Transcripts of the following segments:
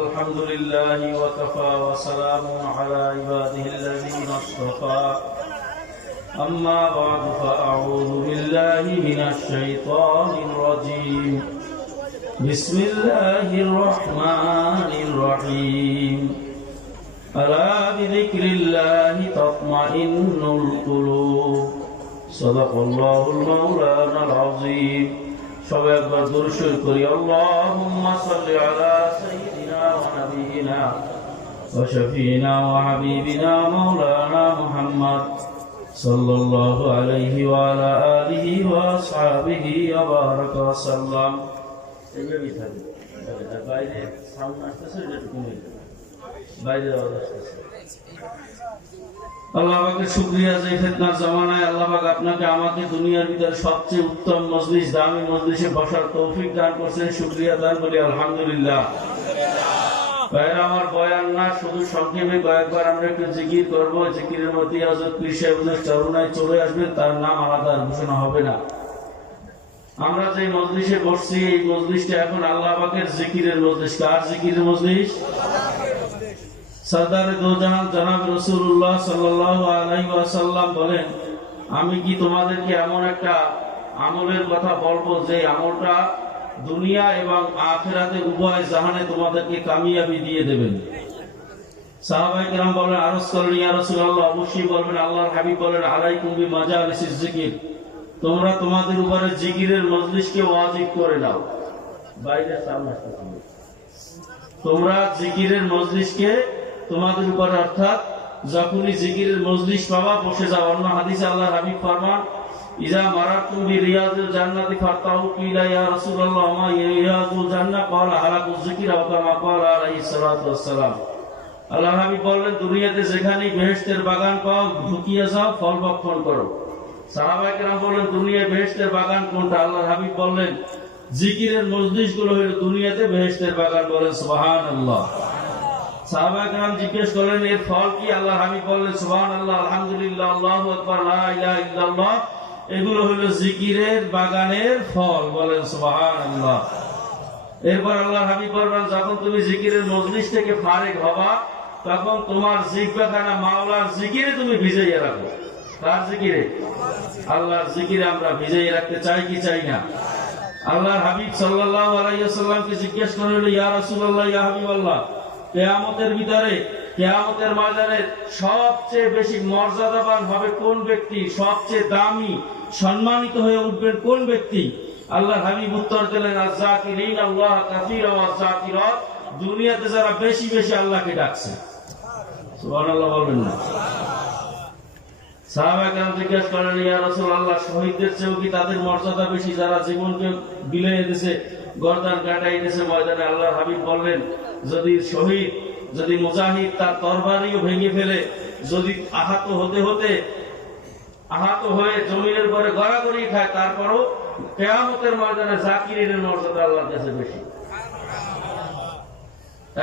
الحمد لله وكفى وسلام على عباده الذين اصطفى أما بعد فأعوذ بالله من الشيطان الرجيم بسم الله الرحمن الرحيم ألا بذكر الله تطمئن القلوب صدق الله المولانا العظيم সবাই একবার দরুদ শরীফ করি আল্লাহুম্মা সাল্লি আলা সাইয়্যিদিনা ওয়া নাবিয়িনা ওয়া শাফিঈনা ওয়া হাবিবিনা মাওলানা মুহাম্মদ সাল্লাল্লাহু আলাইহি ওয়া আলা আলিহি ওয়া আসহাবিহি ওয়া বারাকা ওয়া সাল্লাম। এইভাবেই থাকবে, বাইরে সাউন্ড আসতেছে, এটা একটু কমে যাবে, বাইরে আওয়াজ আসতেছে। আল্লাহ পাকের শুকরিয়া যে ফিতনার জামানায় আল্লাহ পাক আপনাকে আমাকে দুনিয়ার ভিতরে সবচেয়ে উত্তম মজলিস, দামি মজলিসে বসার তৌফিক দান করেছেন। শুকরিয়া দান করি আলহামদুলিল্লাহ। ভাইরা আমার, বয়ান না, শুধু সংক্ষেপে কয়েকবার আমরা একটু জিকির করবো। জিকিরের মধ্যে হযরত পীর সাহেবের চরণায় চলে আসবেন, তার নাম আলাদা ঘোষণা হবে না। আমরা যে মজলিসে বসছি, এই মজলিসটা এখন আল্লাহ পাকের জিকিরের মজলিস। কার জিকিরের মজলিস? সরদার দো জাহান জনাব রাসূলুল্লাহ সাল্লাল্লাহু আলাইহি ওয়াসাল্লাম বলেন, আমি কি তোমাদেরকে এমন একটা আমলের কথা বলবো যে আমলটা দুনিয়া এবং আখিরাতে উভয় জাহানে তোমাদেরকে কামিয়াবি দিয়ে দেবেন। সাহাবায়ে কেরাম বলেন, আরজ করলেন, ইয়া রাসূলুল্লাহ, অবশ্যই বলবেন। আল্লাহর হাবিব বলেন, আলাইকুম বিমাজালিসিজ যিকির, তোমরা তোমাদের উপরে জিকিরের মজলিসকে ওয়াজিব করে নাও। বাইরে সামনে আসতে, তোমরা জিকিরের মজলিসকে তোমাদের উপর, অর্থাৎ যখনই জিকিরের মজলিস পাবা বসে যাও। অন্য হাদিসে আল্লাহর হাবিব ফরমান, ইজা মারাতুম বিরিয়াজিল জান্নাতি ফাতাউ কিলা ইয়া রাসূলুল্লাহ মা রিয়াজুল জান্নাহ ক্বালা হালাকুজ যিকির ওয়া কামা ক্বালা আলাইহিস সালাতু ওয়াস সালাম। আল্লাহর হাবিব বললেন, দুনিয়াতে যেখানেই বেহেশতের বাগান পাও ঢুকিয়ে যাও, ফল ভক্ষণ করো। সাহাবায়ে কেরাম বললেন, দুনিয়ায় বেহেশতের বাগান কোনটা? আল্লাহর হাবিব বললেন, জিকিরের মজলিসগুলো হলো দুনিয়াতে বেহেশতের বাগান। বলেন সুবহানাল্লাহ। সাহাবায়ে কেরাম জিজ্ঞেস করলেন, এর ফল কি? আল্লাহর হাবিব বললেন, সুবহানাল্লাহ, আলহামদুলিল্লাহ, আল্লাহু আকবার, লা ইলাহা ইল্লাল্লাহ। এগুলো হলো জিকিরের বাগানের ফল। বলেন সুবহানাল্লাহ। এরপর আল্লাহর হাবিব বললেন, যখন তুমি জিকিরের মজলিস থেকে ফারেগ হবা, তখন তোমার জিহ্বাখানা মাওলার জিকিরে তুমি ভিজাইয়া রাখো। কার জিকিরে? আল্লাহর জিকিরে আমরা ভিজাইয়া রাখতে চাই কি চাই না? আল্লাহর হাবিব সাল্লাল্লাহু আলাইহি ওয়াসাল্লামকে জিজ্ঞেস করলেন, ইয়া রাসূলুল্লাহ, ইয়া হাবিবাল্লাহ, কিয়ামতের ভিতরে, কিয়ামতের ময়দানে সবচেয়ে বেশি মর্যাদাবান হবে কোন ব্যক্তি? সবচেয়ে দামি, সম্মানিত হয়ে উঠবেন কোন ব্যক্তি? আল্লাহর হাবিব উত্তর দিলেন, আয-যাকিরিন আল্লাহ কাসীরা ওয়া যাকিরাত, দুনিয়াতে যারা বেশি বেশি আল্লাহকে ডাকছে। সুবহানাল্লাহ বলবেন না? সাহাবায়ে কেরাম জিজ্ঞেস করলেন, ইয়া রাসূলুল্লাহ, শহীদদের চেয়েও কি তাদের মর্যাদা বেশি, যারা জীবনকে বিলিয়ে দিয়েছে, গর্দান কাটাই দিয়েছে ময়দানে? আল্লাহর হাবিব বললেন, যদি শহীদ, যদি মুজাহিদ তার তরবারিও ভেঙে ফেলে, যদি আহত হয়ে জমিনের পরে গড়াগড়ি খায়, তারপরও কিয়ামতের ময়দানে যাকিরের মর্যাদা আল্লাহর কাছে বেশি।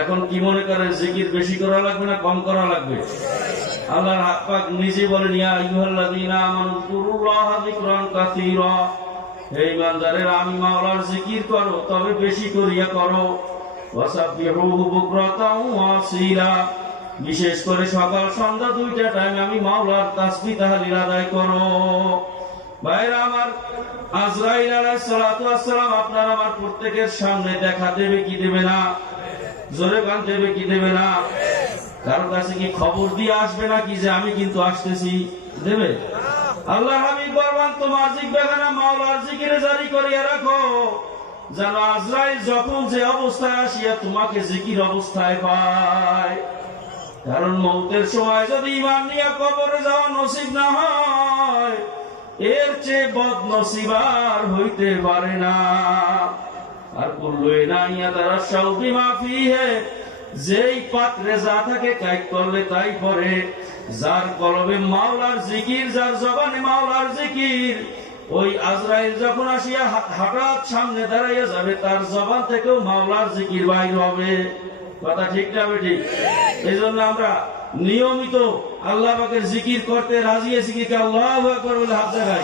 এখন কি মনে করেন, জিকির বেশি করা লাগবে না কম করা লাগবে? আল্লাহর পাক নিজে বলেন, ইয়া আইয়ুহাল্লাযীনা আমানু যকুরুল্লাহা যিকরান কাসীরা, হে ঈমানদারেরা, আমি মাওলার জিকির করো, তবে বেশি করিয়া করো। ওয়াসাব্বিহুহু বুকরাতাও ওয়া আসীলা, বিশেষ করে সকাল সন্ধ্যা দুইটা টাইম আমি মাওলার তাসবিহ তাহলিল আদায় করো। ভাইরা আমার, আজরাইল আলাইহিস সালাতু ওয়াস সালাম আপনার আমার প্রত্যেকের সামনে দেখা দেবে কি দেবে না? জোরে গান দেবে কি দেবে না? কারো কাছে কি খবর দিয়ে আসবে না কি যে আমি কিন্তু আসতেছি? দেবে। আল্লাহর হাবিব বলেন, তোমার জিহ্বাখানা মাওলার জিকিরে জারি করিয়া রাখো, যেন আজরাইল যখন যে অবস্থায় আসিয়া তোমাকে জিকির অবস্থায় পায়। কারণ মউতের সময় যদি ঈমান নিয়ে কবরে যাওয়া নসিব না হয়, এর চেয়ে বদনসিব আর হইতে পারে না। আর কুল্লু ইনাইয়া তারাশাউ বিমা ফিহি, যেই পাত্রে যা থাকে কাজ করলে তাই পড়ে। যার কলবে মাওলার জিকির, যার জবানে মাওলার জিকির, ওই আজরাইল যখন আসিয়া হঠাৎ সামনে দাঁড়াইয়া যাবে, তার জবান থেকেও মাওলার জিকির বাইর হবে। কথা ঠিক না বেঠিক? এই জন্য আমরা নিয়মিত আল্লাহ পাকের জিকির করতে রাজি আছি কি? আল্লাহু আকবার বলে হাত জাগাই।